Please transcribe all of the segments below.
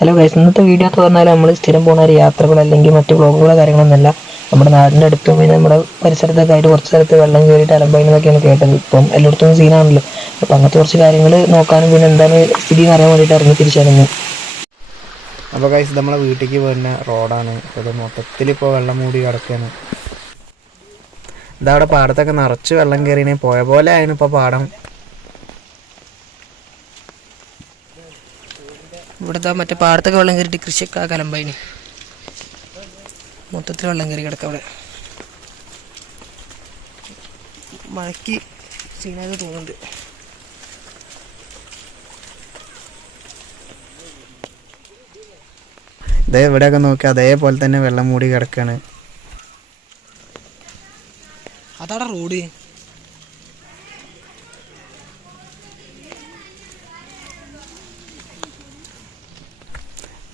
Hello guys ഇന്നത്തെ video എന്ന് പറഞ്ഞാൽ നമ്മൾ സ്ഥിരം പോകുന്ന ഒരു യാത്രകൾ അല്ലെങ്കിൽ മറ്റു വ്ളോഗുകളോ കാര്യങ്ങളൊന്നുമല്ല നമ്മുടെ നാടിന്റെ അടുത്തും പിന്നെ നമ്മുടെ പരിസരത്തൊക്കെ ആയിട്ട് കുറച്ച് സ്ഥലത്ത് വെള്ളം കയറിയിട്ട് അലമ്പായിരുന്നൊക്കെയാണ് കേട്ടത്. ഇപ്പം എല്ലായിടത്തും സീനാണല്ലോ അപ്പം അങ്ങനത്തെ കുറച്ച് കാര്യങ്ങൾ നോക്കാനും പിന്നെ എന്താണ് സ്ഥിതി എന്ന് അറിയാൻ വേണ്ടിയിട്ട് ഇറങ്ങി തിരിച്ചറിഞ്ഞു. അപ്പോൾ ഗൈസ് നമ്മളെ വീട്ടിലേക്ക് പോകുന്ന റോഡാണ് അത് മൊത്തത്തിൽ ഇപ്പോൾ വെള്ളം മൂടി കിടക്കുകയാണ് ഇതവിടെ പാടത്തൊക്കെ നിറച്ച് വെള്ളം കയറിനെ പോയ പോലെ ആയിരുന്നു ഇപ്പോൾ പാടം. ഇവിടുത്തെ മറ്റേ പാടത്തൊക്കെ വെള്ളം കയറിയിട്ട് കൃഷിയൊക്കെ കലമ്പായിന് മൊത്തത്തിൽ വെള്ളം കയറി കിടക്കാം അവിടെ. മഴയ്ക്ക് സീനായത് തോന്നുന്നുണ്ട്. ഇതേ ഇവിടെയൊക്കെ നോക്കി അതേപോലെ തന്നെ വെള്ളം മൂടി കിടക്കാണ്. അതാടാ റോഡ്.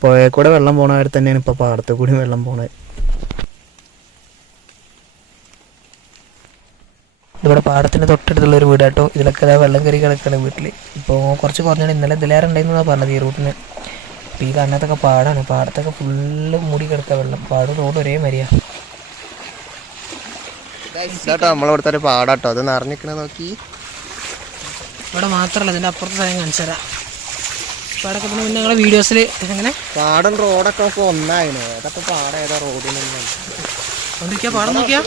പുഴയിൽ കൂടെ വെള്ളം പോണ കാര്യം തന്നെയാണ് ഇപ്പോൾ പാടത്ത് കൂടി വെള്ളം പോണത്. ഇവിടെ പാടത്തിന്റെ തൊട്ടടുത്തുള്ള ഒരു വീടാട്ടോ. ഇതിലൊക്കെ വെള്ളം കയറി കിടക്കുകയാണ് വീട്ടിൽ ഇപ്പോൾ കുറച്ച് കുറഞ്ഞാണ് ഇന്നലെ ഇതിലേറെ ഉണ്ടായിരുന്നാണ് പറഞ്ഞത് ഈ റൂട്ടിന്. അപ്പോൾ ഈ കാണാത്തൊക്കെ പാടാണ്. പാടത്തൊക്കെ ഫുള്ള് മൂടി കിടക്കുക വെള്ളം. പാട് റോഡ് ഒരേ മരിയാ. ഇതാട്ടോ നമ്മളിവിടുത്തെ ഒരു പാടാട്ടോ. അത് നിറഞ്ഞിക്കണ നോക്കി. ഇവിടെ മാത്രമല്ല ഇതിന്റെ അപ്പുറത്തെ സ്ഥലം കാണിച്ചു തരാം പാടൊക്കെ പിന്നെ മുന്നേ ഞങ്ങളെ വീഡിയോസിൽ എങ്ങനെ പാടം റോഡൊക്കെ ഒന്നായിരുന്നു ഏതൊക്കെ പാടം ഏതാ റോഡിനൊന്നും നോക്കിയാ പാടം നോക്കിയാ.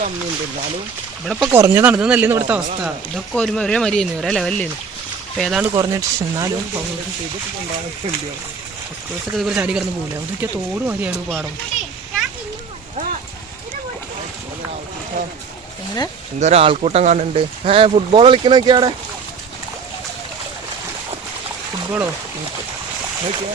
ഇവിടെ ഇപ്പൊ കുറഞ്ഞതാണ്. ഇതൊന്നല്ലേ ഇവിടുത്തെ അവസ്ഥ. ഇതൊക്കെ ഒരു ഒരേ മരിയായിരുന്നു ഒരേ ലെവലിലായിരുന്നു ഇപ്പൊ ഏതാണ്ട് കുറഞ്ഞിട്ട് എന്നാലും ഇതുപോലെ ചാടി കിടന്ന് പോകില്ല അതൊക്കെ തോട് മരിയാണ് പാടം. എങ്ങനെ? എന്തോ ആൾക്കൂട്ടം കാണുന്നുണ്ട്. ഫുട്ബോൾ കളിക്കണൊക്കെയാടെ ഫുട്ബോളോ അയ്യേ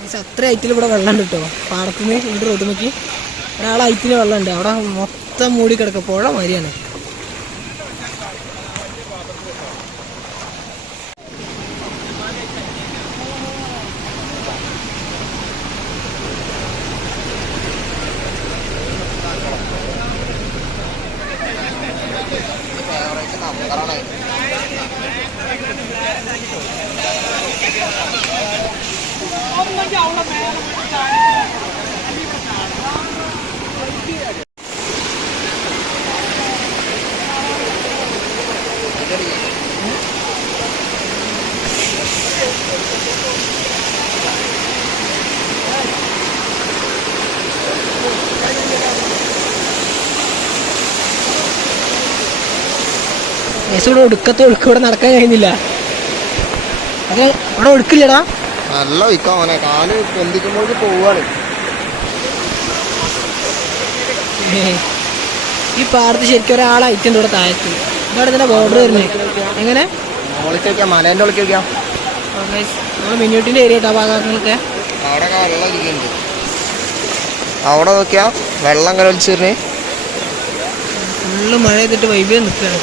വീഡിയോ അത്ര ഐറ്റിൽ ഇവിടെ വെള്ളം ഉണ്ട് കേട്ടോ പാടത്തുനിന്ന് ഇവിടെ റോഡ് നോക്കി ഒരാളെ ഐറ്റിൽ വെള്ളം ഉണ്ട്. അവിടെ മൊത്തം മൂടി കിടക്കുക പുഴ യേശു ഇവിടെ ഒടുക്കത്തെ ഒടുക്ക് ഇവിടെ നടക്കാൻ കഴിയുന്നില്ല അത് ഇവിടെ ഒടുക്കില്ലടാ നല്ല വിൽക്കാൻ അവനെ കാൽ പൊന്തിക്കുമ്പോൾ പോവാണ്. ഈ പാടത്ത് ശരിക്കും ഒരാളായിട്ട് ഇവിടെ താഴത്ത്. ഇവിടെ ഇതിന്റെ ബോർഡർ വരുന്നത് എങ്ങനെ? മലേന്റെ നോക്കിയാ നമ്മൾ മിന്നൂട്ടിന്റെ ഏരിയ കേട്ടോ ഭാഗങ്ങളൊക്കെ അവിടെ വെള്ളം ഇരിക്കുന്നുണ്ട്. അവിടെ നോക്കിയാ വെള്ളം അങ്ങനെ ഒലിച്ചിരുന്നേ ഫുള്ള് മഴ ചെയ്തിട്ട് വൈബ് നിൽക്കുകയാണ്.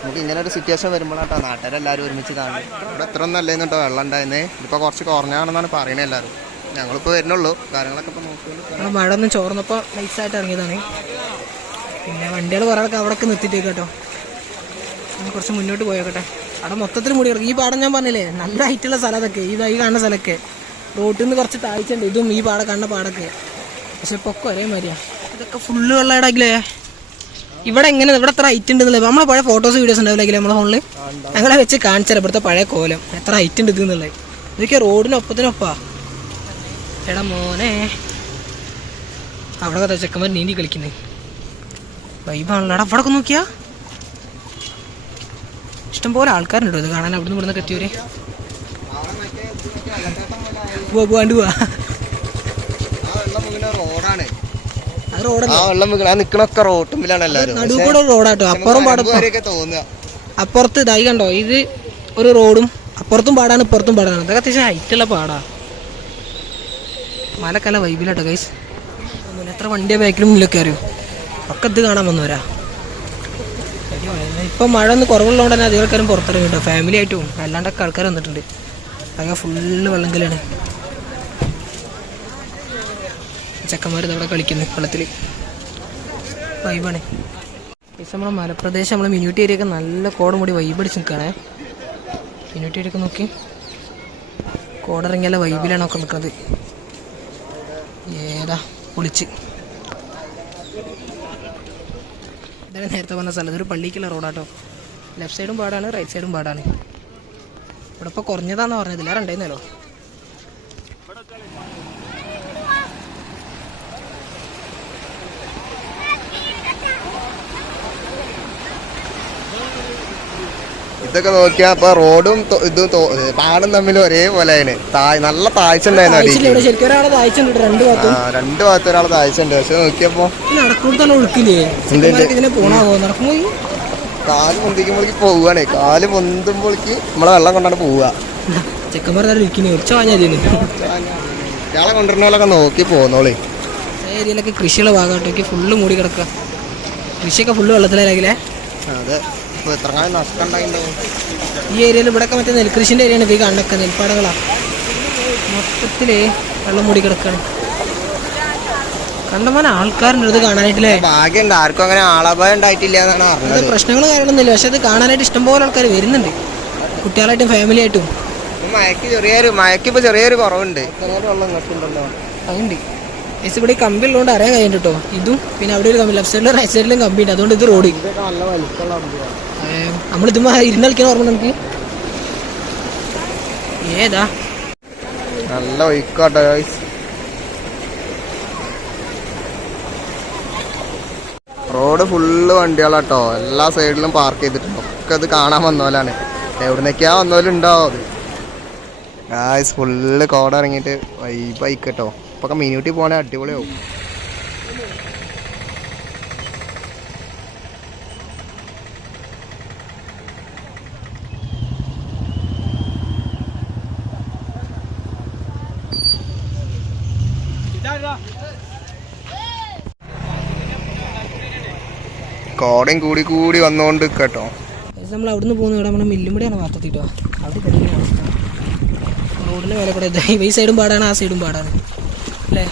നമുക്ക് ഇങ്ങനെ ഒരു സിറ്റുവേഷൻ വരുമ്പോഴാട്ടോ നാട്ടുകാരെല്ലാവരും ഒരുമിച്ച് കാണും ഇവിടെ എത്ര ഒന്നും അല്ലേന്ന് കേട്ടോ വെള്ളം ഉണ്ടായിരുന്നേ. ഇപ്പോൾ കുറച്ച് കുറഞ്ഞാണെന്നാണ് പറയുന്നത് എല്ലാവരും. ഞങ്ങളിപ്പോൾ വരുന്നുള്ളൂ. കാര്യങ്ങളൊക്കെ ഇപ്പോൾ നോക്കി മഴ ഒന്നും ചോർന്നപ്പോൾ നൈസായിട്ട് ഇറങ്ങിയതാണ്. പിന്നെ വണ്ടികൾ കുറേ ആൾക്ക് അവിടെ നിർത്തിയിട്ട് കേട്ടോ കുറച്ച് മുന്നോട്ട് പോയേക്കട്ടെ. അവിടെ മൊത്തത്തിൽ മുടി കിടക്കും. ഈ പാടം ഞാൻ പറഞ്ഞില്ലേ നല്ല ഹൈറ്റുള്ള സ്ഥലം അതൊക്കെ ഈ ഈ കാണുന്ന സ്ഥലമൊക്കെ. റോട്ടിൽ നിന്ന് കുറച്ച് താഴ്ചയുണ്ട്. ഇതും ഈ പാടം കാണുന്ന പാടൊക്കെ പക്ഷെ പൊക്കം ഒരേ മാതിരിയാണ് ഇതൊക്കെ ഫുള്ള് വെള്ളമായിടാക്കില്ലേ ഇവിടെ എങ്ങനെ ഇവിടെ എത്ര ഹൈറ്റ് ഉണ്ടെന്നുള്ളത്. നമ്മളെ പഴയ ഫോട്ടോസ് വീഡിയോസ് ഉണ്ടാവില്ലെങ്കിൽ നമ്മളെ ഫോണിൽ ഞങ്ങളെ വെച്ച് കാണിച്ചാൽ ഇവിടുത്തെ പഴയ കോലം. എത്ര ഹൈറ്റ് ഉണ്ട് ഇതെന്നുള്ളത്. ഇതൊക്കെ റോഡിനൊപ്പത്തിനൊപ്പാ എടാ മോനെ. അവിടെ കഥ ചെക്കന്മാർ നീന്തി കളിക്കുന്നത് വൈബാണല്ലോ എടാ അവിടെ നോക്കിയാ. ഇഷ്ടംപോലെ ആൾക്കാരുണ്ടോ ഇത് കാണാൻ. അവിടുന്ന് ഇവിടുന്ന് കത്തിയവരെ പോവാ പോവാണ്ട് പോവാ ആ വെള്ളം വീണ റോഡാണ് അത് റോഡല്ല ആ വെള്ളം വീണ ആ നിക്കണൊക്കെ റോട്ടുമ്പിലാണ് എല്ലാവരും നടുവ് കൂടെ ഒരു റോഡാട്ടോ. അപ്പുറം പാടം. വരെയൊക്കെ തോന്നുക. അപ്പുറത്ത് ഇതായി കണ്ടോ? ഇത് ഒരു റോഡും അപ്പുറത്തും പാടാണ് ഇപ്പുറത്തും പാടാണ്. അതൊക്കെ അത്യാവശ്യം ഹൈറ്റുള്ള പാടാ. മലക്കല വൈബിലാട്ടോ ഗൈസ് എത്ര വണ്ടിയെ ബാക്കിലും മുന്നിലൊക്കെ അറിയോ? ഒക്കെ ഇത് കാണാൻ വന്നവരാ. ഇപ്പം മഴ ഒന്ന് കുറവുള്ളതുകൊണ്ട് തന്നെ അധികം ആൾക്കാരും പുറത്തിറങ്ങി കേട്ടോ ഫാമിലി ആയിട്ടും അല്ലാണ്ടൊക്കെ ആൾക്കാർ വന്നിട്ടുണ്ട്. അതൊക്കെ ഫുള്ള് വെള്ളങ്കലാണ് ചെക്കന്മാർ അവിടെ കളിക്കുന്നു വെള്ളത്തിൽ വൈബാണ് പക്ഷെ നമ്മളെ മലപ്രദേശം നമ്മളെ മിനിയൂട്ടി ഏരിയ ഒക്കെ നല്ല കോടം കൂടി വൈബ് അടിച്ച് നിൽക്കുകയാണേ മിനിയൂട്ടി ഏരിയ ഒക്കെ നോക്കി. കോടിറങ്ങിയാല വൈബിലാണ് ഒക്കെ നിൽക്കുന്നത് ഏതാ പൊളിച്ച്. ഇതാണ് നേരത്തെ പറഞ്ഞ സ്ഥലം. ഇതൊരു പള്ളിക്കുള്ള റോഡാട്ടോ ലെഫ്റ്റ് സൈഡും പാടാണ് റൈറ്റ് സൈഡും പാടാണ്. ഇവിടെ ഇപ്പോൾ കുറഞ്ഞതാണെന്ന് പറഞ്ഞതില്ല രണ്ടേന്നല്ലോ ഇതൊക്കെ നോക്കിയാ അപ്പൊ റോഡും ഇതും പാടും തമ്മിൽ ഒരേപോലെയാണ് നല്ല താഴ്ച ഉണ്ടായിരുന്നു ഒരാളെ രണ്ട് ഭാഗത്ത്. ഒരാൾ താഴ്ച ഉണ്ട്. പക്ഷെ നോക്കിയപ്പോ കാൽ പൊന്തിക്കുമ്പോഴേക്ക് പോവാണ് കാൽ പൊന്തുമ്പോഴേക്ക് നമ്മളെ വെള്ളം കൊണ്ടാണ് പോവുക. ചെക്കന്മാർ ഇയാളെ കൊണ്ടുവരുന്ന നോക്കി പോന്നോളേ. ഏരിയയിലൊക്കെ കൃഷിയുള്ള ഭാഗമായിട്ടൊക്കെ ഫുള്ള് മൂടി കിടക്കുക. കൃഷിയൊക്കെ ഫുള്ള് വെള്ളത്തിലായിരിക്കില്ലേ അതെ. ഇപ്പൊ എത്ര കാലം നഷ്ടം ഉണ്ടായിട്ടുണ്ടാവും ഈ ഏരിയയിൽ ഇവിടെ മറ്റേ നെൽകൃഷിന്റെ ഏരിയയാണ്. ഇത് കണ്ടൊക്കെ നെൽപ്പാടകളാണ് നെൽപ്പാടകളാ മൊത്തത്തിൽ വെള്ളം മൂടി കിടക്കാണ്. കണ്ടമാനം ആൾക്കാരുണ്ട് ഇത് കാണാനായിട്ടില്ലേ? ഭാഗ്യമുണ്ട് ആർക്കും അങ്ങനെ ആളപായം ഉണ്ടായിട്ടില്ല എന്നാണ് പ്രശ്നങ്ങൾ കാര്യങ്ങളൊന്നുമില്ല. പക്ഷെ അത് കാണാനായിട്ട് ഇഷ്ടംപോലെ ആൾക്കാർ വരുന്നുണ്ട്. കുട്ടികളായിട്ടും ഫാമിലി ആയിട്ടും. മയക്ക് ചെറിയൊരു മയക്ക് ഇപ്പൊ ചെറിയൊരു കുറവുണ്ട്. വെള്ളം അതുണ്ട്. ഏസ് ഇവിടെ ഈ കമ്പി ഉള്ളതുകൊണ്ട് അറിയാൻ കഴിയുന്നുണ്ട് കേട്ടോ ഇതും പിന്നെ അവിടെ ഒരു കമ്പി ലെഫ്റ്റ് സൈഡിലും റൈറ്റ് സൈഡിലും കമ്പി ഉണ്ട് അതുകൊണ്ട് ഇത് റോഡ് നല്ല വലിപ്പമുള്ള വണ്ടിയാണ് നമ്മൾ ഇതുമ്മ ഇരുന്ന് കളിക്കാൻ ഓർമ്മ നമുക്ക് ഏതാ? നല്ല ഒഴിക്കാട്ടോ. Road full വണ്ടികളാട്ടോ. എല്ലാ സൈഡിലും പാർക്ക് ചെയ്തിട്ടുണ്ട്. ഒക്കെ അത് കാണാൻ വന്നോലാണ്. എവിടുന്നൊക്കെയാ വന്നോലും ഉണ്ടാവും അത് ഗായ്സ് ഫുള്ള് കോട ഇറങ്ങിയിട്ട് വൈബായി കേട്ടോ ഇപ്പൊ മിനിയൂട്ടി പോണേ അടിപൊളിയാവും. കോടയും കൂടി കൂടി വന്നോണ്ട് കേട്ടോ നമ്മൾ അവിടുന്ന് പോകുന്ന ഇവിടെ നമ്മുടെ മില്ലും കൂടെയാണ് വാർത്തത്തിട്ടോ. അവിടെ കിടക്കുന്ന അവസ്ഥ. റോഡിന്റെ വില കൂടെ ഈ സൈഡും പാടാണ് ആ സൈഡും പാടാണ്. അല്ലേ?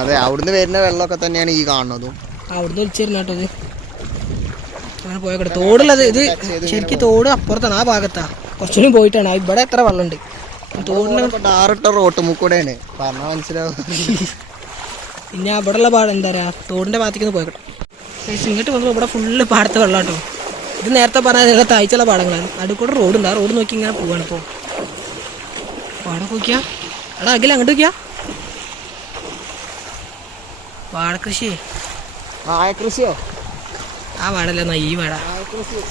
അതെ അവിടുന്ന് വരുന്ന വെള്ളമൊക്കെ തന്നെയാണ് ഈ കാണുന്നതും. അവിടുന്ന് വലിച്ചേരുന്ന കേട്ടോ ഇത്. അങ്ങനെ പോയ കിട തോടുള്ളത് ഇത് ശരിക്കും തോട് അപ്പുറത്താണ് ആ ഭാഗത്താ. കുറച്ചുകൂടി പോയിട്ടാണ്. ഇവിടെ എത്ര വെള്ളമുണ്ട്? തോടിന്റെ ഡാറിട്ട റോട്ട് മുക്കൂടെയാണ് പറഞ്ഞാൽ മനസ്സിലാവും. പിന്നെ അവിടെയുള്ള പാടം എന്താ പറയാ? തോടിന്റെ ഭാഗത്തേക്ക് പോയ കിട്ടും ഇങ്ങോട്ട് വന്നപ്പോൾ ഇവിടെ ഫുള്ള് പാടത്ത് വെള്ളം കേട്ടോ ഇത് നേരത്തെ പറഞ്ഞാൽ നല്ല താഴ്ചയുള്ള പാടങ്ങളാണ്. അടുക്കൂടെ റോഡുണ്ട് ആ റോഡ് നോക്കി ഇങ്ങനെ പോവാണ് ഇപ്പോൾ പാടം നോക്കിയാ? എടാ അഖില അങ്ങോട്ട് നോക്കിയാ? വാഴക്കൃഷി വാഴക്കൃഷിയോ കൃഷിയോ? ആ വാടല്ല എന്നാ ഈ വാട.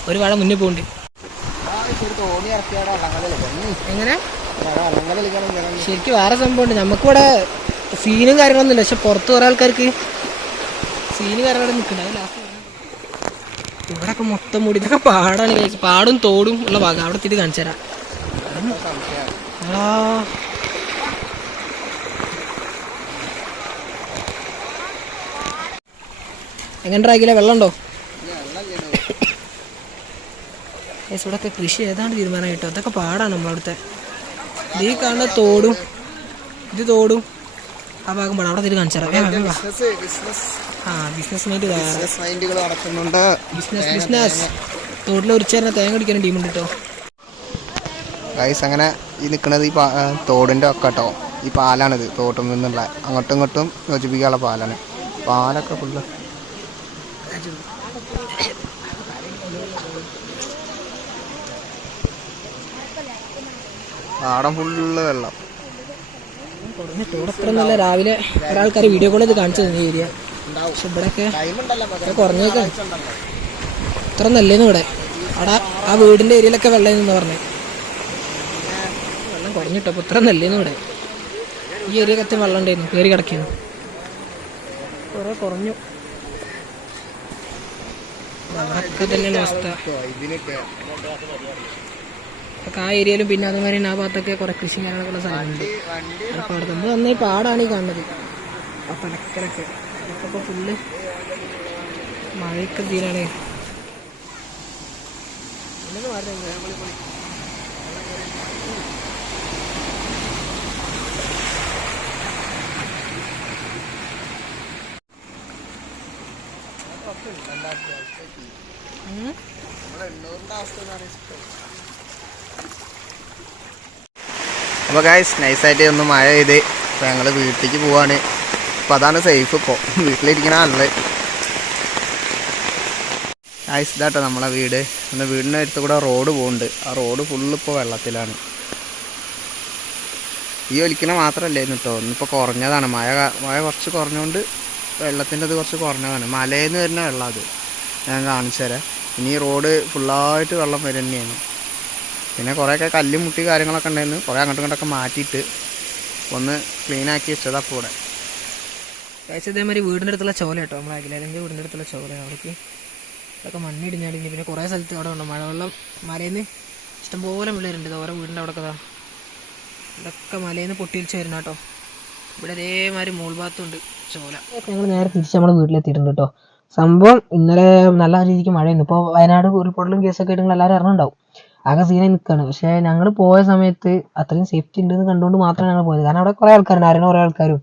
ഒരു വാട മുന്നേ വള്ളങ്ങളിലേ എങ്ങനെ? ശരിക്കും വേറെ സംഭവമുണ്ട് നമുക്കിവിടെ സീനും കാര്യങ്ങളൊന്നുമില്ല പക്ഷെ പുറത്ത് കുറേ ആൾക്കാർക്ക് സീന് കാരണം നിൽക്കുന്നുണ്ട് ലാസ്റ്റ് ഇവിടെ ഒക്കെ മൊത്തം മൂടി. ഇതൊക്കെ പാടാണ് കഴിച്ചു പാടും തോടും ഉള്ള ഭാഗം. അവിടെ തിരി കാണിച്ചു തരാം. എങ്ങനെ ആക്കില്ല വെള്ളമുണ്ടോ? ഇവിടെയൊക്കെ കൃഷി ഏതാണ്ട് തീരുമാനം കിട്ടും അതൊക്കെ പാടാണ് നമ്മളവിടുത്തെ. ഈ കാണുന്ന തോടും ഇത് തോടും ആ ഭാഗം പാടാം. അവിടെ തിരി കാണിച്ചു തരാം. ബിസിനസ് ബിസിനസ് ആ ബിസിനസ് മൈൻഡ് ബിസിനസ് നടക്കുന്നുണ്ട്. ബിസിനസ് ബിസിനസ് തോട്ടിൽ ഉരിച്ചേരുന്ന തേങ്ങ അടിക്കാൻ ടീമുണ്ട് കേട്ടോ ഗൈസ് അങ്ങനെ ഈ നിൽക്കുന്നത് ഈ തോടിന്റെ തോടിന്റെ ഒക്കെ കേട്ടോ ഈ പാലാണിത് തോട്ടിൽ നിന്നുള്ള. അങ്ങോട്ടും ഇങ്ങോട്ടും യോജിപ്പിക്കാനുള്ള പാലാണ്. പാലൊക്കെ ഫുള്ള്. പാടം ഫുള്ള് വെള്ളം. നല്ല രാവിലെ ഒരാൾക്കാർ വീഡിയോ കോൾ ചെയ്ത് കാണിച്ചു തന്നെ ഏരിയ പക്ഷെ ഇവിടെയൊക്കെ ഇത്ര കുറഞ്ഞേക്കാണ് ഇത്ര നല്ലേന്ന് ഇവിടെ. അവിടെ ആ വീടിന്റെ ഏരിയയിലൊക്കെ വെള്ളം എന്ന് പറഞ്ഞേ. വെള്ളം കുറഞ്ഞിട്ടോ അപ്പൊ ഇത്ര നല്ലേന്ന് ഇവിടെ. ഈ ഏരിയ കത്തി വെള്ളം ഉണ്ടായിരുന്നു. കയറി കിടക്കുന്നു കുറെ കുറഞ്ഞു. തന്നെയാണ് അവസ്ഥ. ആ ഏരിയയിലും പിന്നെ അതുമാതിരി ആ ഭാഗത്തൊക്കെ കുറെ കൃഷി കാര്യങ്ങളൊക്കെ ഉള്ള സ്ഥലമുണ്ട് അപ്പോൾ അവിടെ. നമ്മൾ നന്നായി പാടാണ് ഈ കാണുന്നത്. ആ പലക്കലൊക്കെ ഇപ്പോൾ ഫുള്ള് മഴയൊക്കെ തീരാണ് അപ്പൊ. അപ്പോൾ ഗായ്സ് നൈസായിട്ട് ഒന്ന് മഴ ചെയ്ത് അപ്പോൾ ഞങ്ങൾ വീട്ടിലേക്ക് പോവാണ്. അപ്പോൾ അതാണ് സേഫ് ഇപ്പോൾ വീട്ടിലിരിക്കണ ആളുകൾ ഗായ്സ് ഇതാട്ടോ നമ്മളെ വീട്. പിന്നെ വീടിന്റെ അടുത്ത് കൂടെ റോഡ് പോകുന്നുണ്ട് ആ റോഡ് ഫുള്ള് ഇപ്പോൾ വെള്ളത്തിലാണ്. ഈ ഒലിക്കണ മാത്രമല്ലായിരുന്നു കേട്ടോ ഇന്നിപ്പോൾ കുറഞ്ഞതാണ്. മഴ മഴ കുറച്ച് കുറഞ്ഞുകൊണ്ട് വെള്ളത്തിന്റെ അത് കുറച്ച് കുറഞ്ഞതാണ്. മലയിൽ വരുന്ന വെള്ളം അത്. ഞാൻ കാണിച്ചു തരാം. ഇനി റോഡ് ഫുള്ളായിട്ട് വെള്ളം വരെ തന്നെയാണ്. പിന്നെ കുറേയൊക്കെ കല്ലും മുട്ടി കാര്യങ്ങളൊക്കെ ഉണ്ടായിരുന്നു. കുറേ അങ്ങോട്ടും ഇങ്ങോട്ടൊക്കെ മാറ്റിയിട്ട് ഒന്ന് ക്ലീൻ ആക്കി വെച്ചതാ ഏകദേശം ഇതേമാതിരി വീടിന്റെ അടുത്തുള്ള ചോല കേട്ടോ നമ്മളെ അഖിലാലിന്റെ വീടിന്റെ അടുത്തുള്ള ചോല. അവിടേക്ക് ഇതൊക്കെ മണ്ണിടിഞ്ഞാടിഞ്ഞ് പിന്നെ കുറേ സ്ഥലത്ത് അവിടെ ഉണ്ട്. മഴവെള്ളം മലയിൽ നിന്ന് ഇഷ്ടംപോലെ പിള്ളേരുണ്ട്. ഓരോ വീടിന്റെ അവിടെ കഥാ ഇതൊക്കെ മലയിൽ നിന്ന് പൊട്ടിയിച്ച് വരുന്ന കേട്ടോ. ഇവിടെ ഇതേമാതിരി മോൾ ഭാഗത്തുണ്ട് ചോല. ഞങ്ങൾ നേരെ തിരിച്ച് നമ്മുടെ വീട്ടിലെത്തിയിട്ടുണ്ട് കേട്ടോ. സംഭവം ഇന്നലെ നല്ല രീതിക്ക് മഴയുണ്ട് ഇപ്പോൾ വയനാട് ഉരുൾപൊട്ടലും കേസൊക്കെ ആയിട്ട് നിങ്ങൾ എല്ലാവരും അറിഞ്ഞിട്ടുണ്ടാവും. ആകെ സീനായി നിൽക്കുകയാണ് പക്ഷേ ഞങ്ങൾ പോയ സമയത്ത് അത്രയും സേഫ്റ്റി ഉണ്ടെന്ന് കണ്ടുകൊണ്ട് മാത്രമേ ഞങ്ങൾ പോയത്. കാരണം അവിടെ കുറേ ആൾക്കാരുണ്ട്. അറിയണ കുറേ ആൾക്കാരും.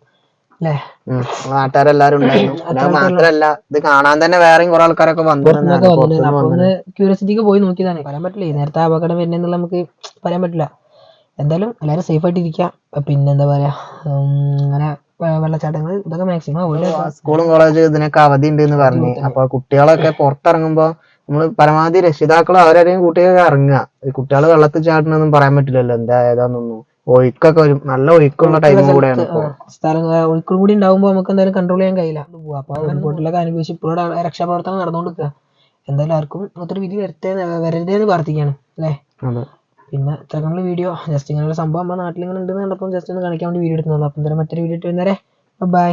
നാട്ടുകാരെല്ലാരും ഉണ്ടായിരുന്നു മാത്രല്ല ഇത് കാണാൻ തന്നെ വേറെയും കുറെ ആൾക്കാരൊക്കെ വന്നിട്ടുണ്ടായിരുന്നു ക്യൂരിയോസിറ്റിക്ക് പോയി നോക്കിയതാണ്. പറയാൻ പറ്റില്ല. നേരത്തെ അപകടം വരുന്നെന്നുള്ള നമുക്ക് പറയാൻ പറ്റില്ല. എന്തായാലും എല്ലാരും സേഫ് ആയിട്ട് ഇരിക്കുക. പിന്നെന്താ പറയാ അങ്ങനെ വെള്ളച്ചാട്ടങ്ങൾ ഇതൊക്കെ മാക്സിമം സ്കൂളും കോളേജും ഇതിനൊക്കെ അവധി ഉണ്ട് എന്ന് പറഞ്ഞു അപ്പൊ കുട്ടികളൊക്കെ പുറത്തിറങ്ങുമ്പോ നമ്മൾ പരമാവധി രക്ഷിതാക്കളും അവരാരെയും കുട്ടികളൊക്കെ ഇറങ്ങുക. കുട്ടികൾ വെള്ളത്തിൽ ചാടണമെന്നും പറയാൻ പറ്റില്ലല്ലോ. എന്താ ഏതാന്നൊന്നും. ഒഴുക്കൊക്കെ വരും നല്ല ഒഴുക്കുള്ള ടൈം കൂടെയാണ് സ്ഥലം ഒഴുക്കും കൂടി ഉണ്ടാവുമ്പോൾ നമുക്ക് എന്തായാലും കൺട്രോൾ ചെയ്യാൻ കഴിയില്ല. പോവാ. അപ്പൊ ഉരുൾപൊട്ടലൊക്കെ അനുഭവിച്ച് ഇപ്പോഴും രക്ഷാപ്രവർത്തനം നടന്നുകൊണ്ടിരിക്കുക. എന്തായാലും ആർക്കും അങ്ങനത്തെ വിധി വരട്ടെ വരരുതേ എന്ന് പ്രാർത്ഥിക്കുകയാണ് അല്ലേ? പിന്നെ ഇത്രയുള്ള വീഡിയോ ജസ്റ്റ് ഇങ്ങനെ ഒരു സംഭവം നമ്മുടെ നാട്ടിൽ ഇങ്ങനെ ഉണ്ടെന്ന് കണ്ടപ്പോൾ ജസ്റ്റ് ഒന്ന് കാണിക്കാൻ വേണ്ടി വീഡിയോ എടുക്കുന്നുള്ളൂ അപ്പം എന്തായാലും മറ്റൊരു വീഡിയോ ഇട്ട് വരുന്നവരെ ബൈ